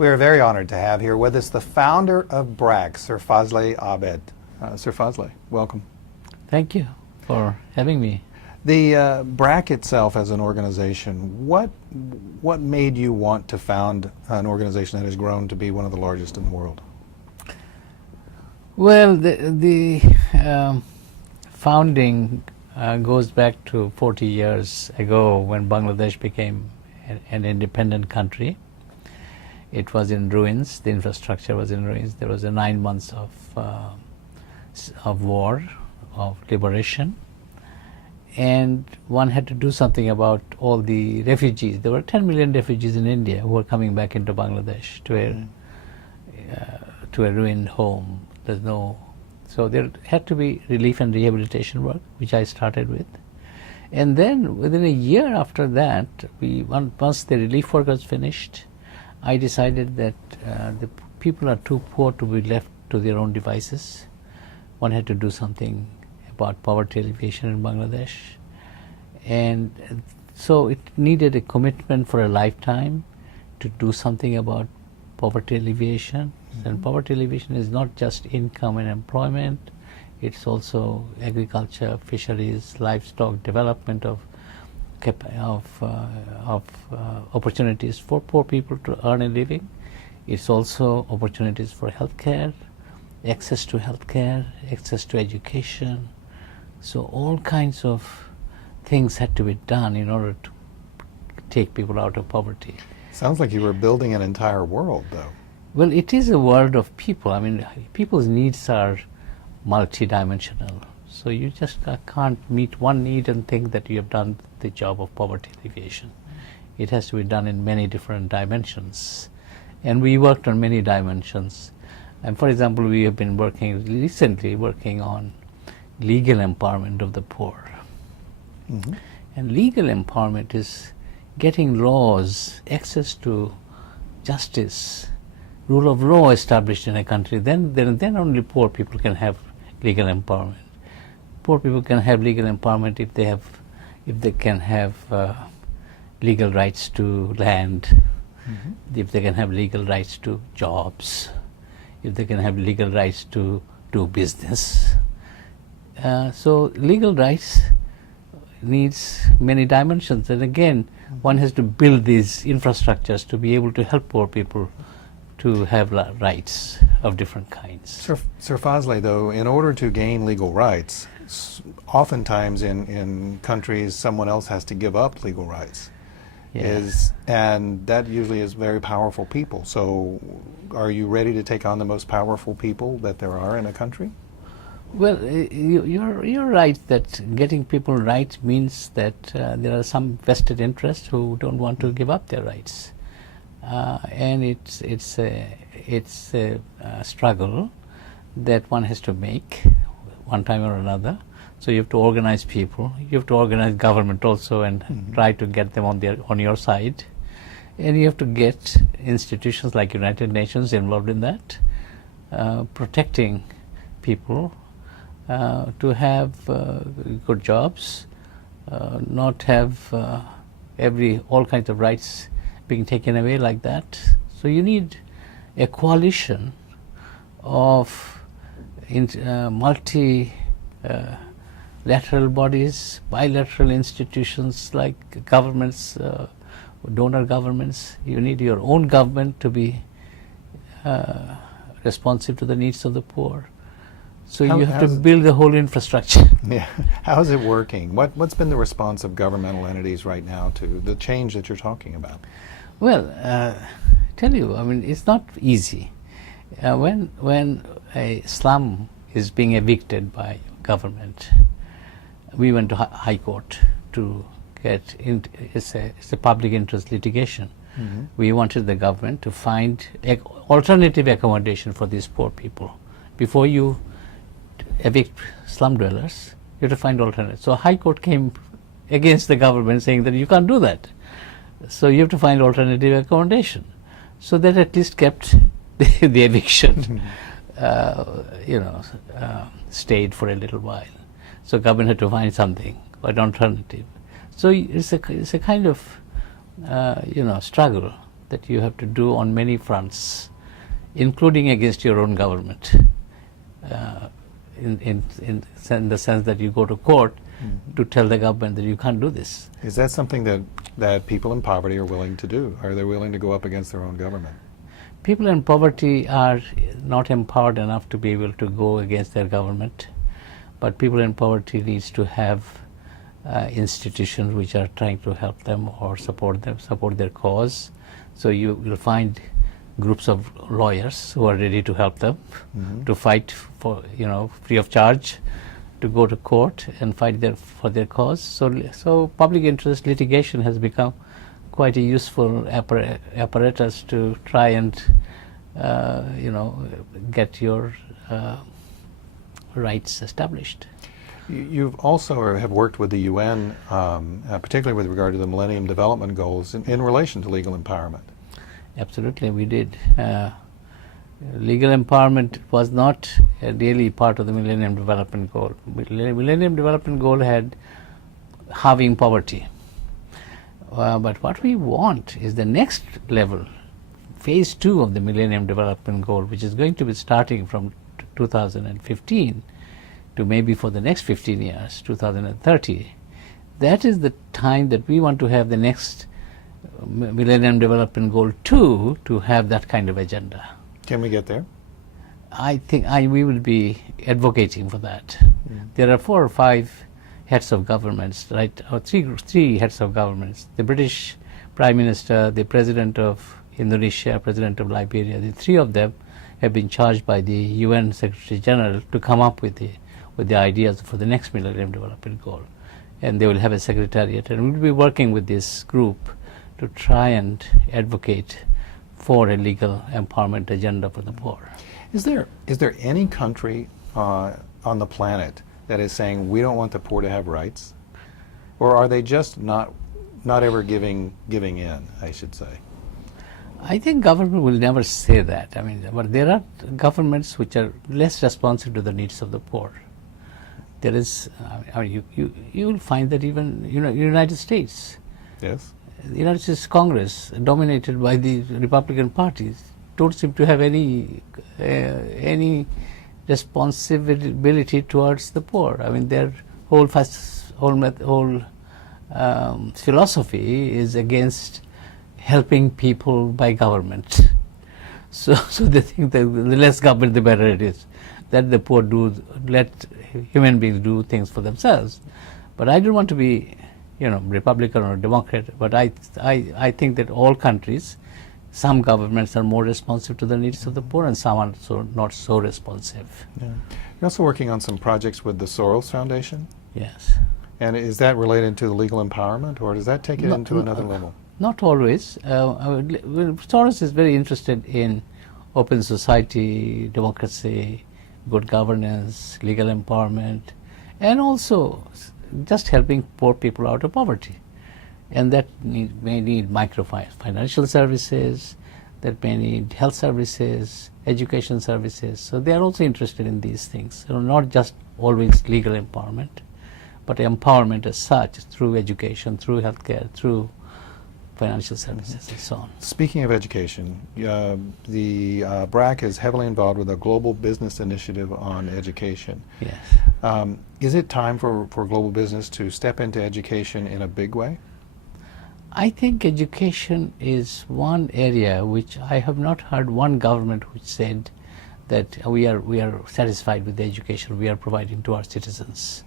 We are very honored to have here with us the founder of BRAC, Sir Fazle Abed. Sir Fazle, welcome. Thank you for having me. The BRAC itself as an organization, what made you want to found an organization that has grown to be one of the largest in the world? Well, the founding goes back to 40 years ago when Bangladesh became an independent country. It was in ruins. The infrastructure was in ruins. There was 9 months of war, of liberation, and one had to do something about all the refugees. There were 10 million refugees in India who were coming back into Bangladesh to a ruined home. So there had to be relief and rehabilitation work, which I started with. And then within a year after that, once the relief work was finished, I decided that the people are too poor to be left to their own devices. One had to do something about poverty alleviation in Bangladesh. And so it needed a commitment for a lifetime to do something about poverty alleviation. And poverty alleviation is not just income and employment, it's also agriculture, fisheries, livestock, development of opportunities for poor people to earn a living. It's also opportunities for healthcare, access to healthcare, access to education. So all kinds of things had to be done in order to take people out of poverty. Sounds like you were building an entire world, though. Well, it is a world of people. I mean, people's needs are multidimensional. So you just can't meet one need and think that you have done the job of poverty alleviation. It has to be done in many different dimensions. And we worked on many dimensions. And for example, we have been recently working on legal empowerment of the poor. Mm-hmm. And legal empowerment is getting laws, access to justice, rule of law established in a country. Then only poor people can have legal empowerment. Poor people can have legal empowerment if they can have legal rights to land, if they can have legal rights to jobs, if they can have legal rights to do business. So legal rights needs many dimensions, and again, one has to build these infrastructures to be able to help poor people to have rights of different kinds. Sir Fazle, though, in order to gain legal rights, oftentimes in countries someone else has to give up legal rights. Yes. And that usually is very powerful people. So are you ready to take on the most powerful people that there are in a country? Well, you're right that getting people rights means that there are some vested interests who don't want to give up their rights. And it's a struggle that one has to make one time or another. So you have to organize people, you have to organize government also and try to get them on your side. And you have to get institutions like United Nations involved in that, protecting people to have good jobs, not have all kinds of rights being taken away like that. So you need a coalition of multilateral bodies, bilateral institutions like governments, donor governments. You need your own government to be responsive to the needs of the poor. So you have to build the whole infrastructure. Yeah. How is it working? What's been the response of governmental entities right now to the change that you're talking about? Well, tell you, I mean, it's not easy. When a slum is being evicted by government, we went to High Court to get it's a public interest litigation. We wanted the government to find alternative accommodation for these poor people. Before you evict slum dwellers, you have to find alternatives. So High Court came against the government saying that you can't do that. So you have to find alternative accommodation. So that at least kept the eviction, stayed for a little while. So government had to find something, an alternative. So it's a kind of struggle that you have to do on many fronts, including against your own government, in the sense that you go to court to tell the government that you can't do this. Is that something that people in poverty are willing to do? Are they willing to go up against their own government? People in poverty are not empowered enough to be able to go against their government, but people in poverty needs to have institutions which are trying to help them or support their cause. So you will find groups of lawyers who are ready to help them to fight for, free of charge, to go to court and fight for their cause. So public interest litigation has become quite a useful apparatus to try and get your rights established. You've also have worked with the UN, particularly with regard to the Millennium Development Goals in relation to legal empowerment. Absolutely, we did. Legal empowerment was not really part of the Millennium Development Goal. Millennium Development Goal had halving poverty. But what we want is the next level, phase 2 of the Millennium Development Goal, which is going to be starting from 2015 to maybe for the next 15 years, 2030. That is the time that we want to have the next Millennium Development Goal 2 to have that kind of agenda. Can we get there? I think we will be advocating for that. There are 4 or 5 heads of governments, right, or three heads of governments, the British Prime Minister, the President of Indonesia, President of Liberia. The 3 of them have been charged by the UN Secretary General to come up with the ideas for the next Millennium Development Goal. And they will have a secretariat, and we'll be working with this group to try and advocate for a legal empowerment agenda for the poor. Is there any country on the planet that is saying we don't want the poor to have rights, or are they just not ever giving in, I should say? I think government will never say that. I mean, but there are governments which are less responsive to the needs of the poor. There is, you will find that even United States. Yes. The United States Congress, dominated by the Republican parties, don't seem to have any responsibility towards the poor. I mean, their whole philosophy is against helping people by government. So they think that the less government, the better it is. That the poor let human beings do things for themselves. But I don't want to be Republican or Democrat, but I think that all countries, some governments are more responsive to the needs of the poor and some are not so responsive. Yeah. You're also working on some projects with the Soros Foundation? Yes. And is that related to legal empowerment, or does that take it into another level? Not always. Soros is very interested in open society, democracy, good governance, legal empowerment, and also just helping poor people out of poverty. And that may need financial services, that may need health services, education services. So they are also interested in these things. Not just always legal empowerment, but empowerment as such through education, through healthcare, through financial services and so on. Speaking of education, the BRAC is heavily involved with a global business initiative on education. Yes. Is it time for global business to step into education in a big way? I think education is one area which I have not heard one government which said that we are satisfied with the education we are providing to our citizens.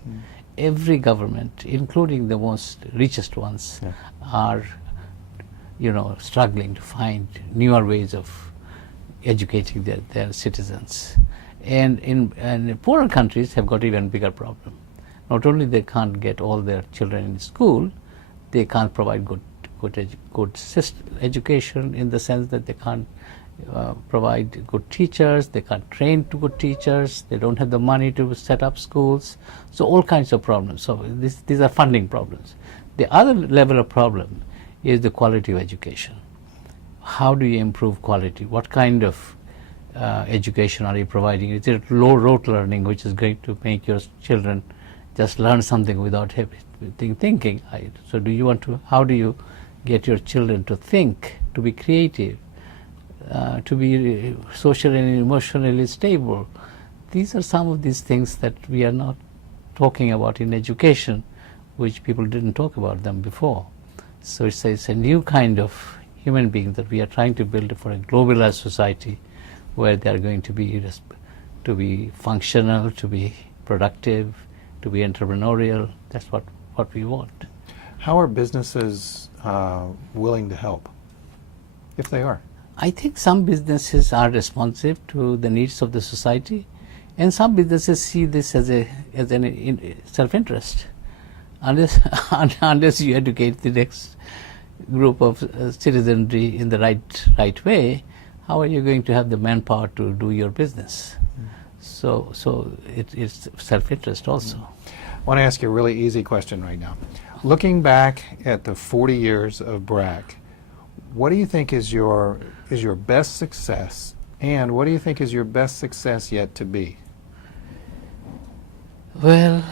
Every government, including the most richest ones, are struggling to find newer ways of educating their citizens. And in poorer countries have got even bigger problem. Not only they can't get all their children in school, they can't provide good education in the sense that they can't provide good teachers, they can't train good teachers, they don't have the money to set up schools. So all kinds of problems. So these are funding problems. The other level of problem is the quality of education. How do you improve quality? What kind of education are you providing? Is it low rote learning, which is going to make your children just learn something without thinking? So how do you get your children to think, to be creative, to be socially and emotionally stable. These are some of these things that we are not talking about in education, which people didn't talk about them before. So it's a new kind of human being that we are trying to build for a globalized society where they are going to be functional, to be productive, to be entrepreneurial. That's what we want. How are businesses willing to help, if they are? I think some businesses are responsive to the needs of the society, and some businesses see this as an self-interest. Unless you educate the next group of citizenry in the right way, how are you going to have the manpower to do your business? So it's self-interest also. I want to ask you a really easy question right now. Looking back at the 40 years of BRAC, what do you think is your best success, and what do you think is your best success yet to be? Well,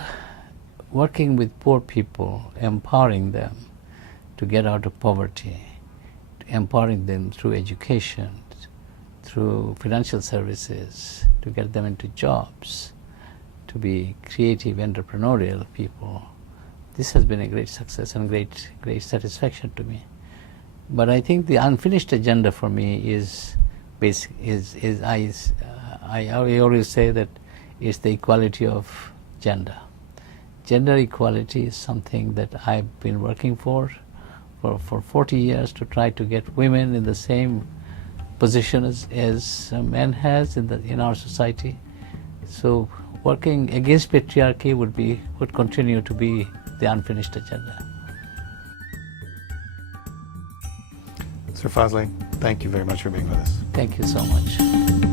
working with poor people, empowering them to get out of poverty, empowering them through education, through financial services, to get them into jobs, to be creative, entrepreneurial people. This has been a great success and great satisfaction to me. But I think the unfinished agenda for me is I always say that it's the equality of gender. Gender equality is something that I've been working for 40 years, to try to get women in the same position as men has in our society. So working against patriarchy would continue to be the unfinished agenda. Sir Fazle, thank you very much for being with us. Thank you so much.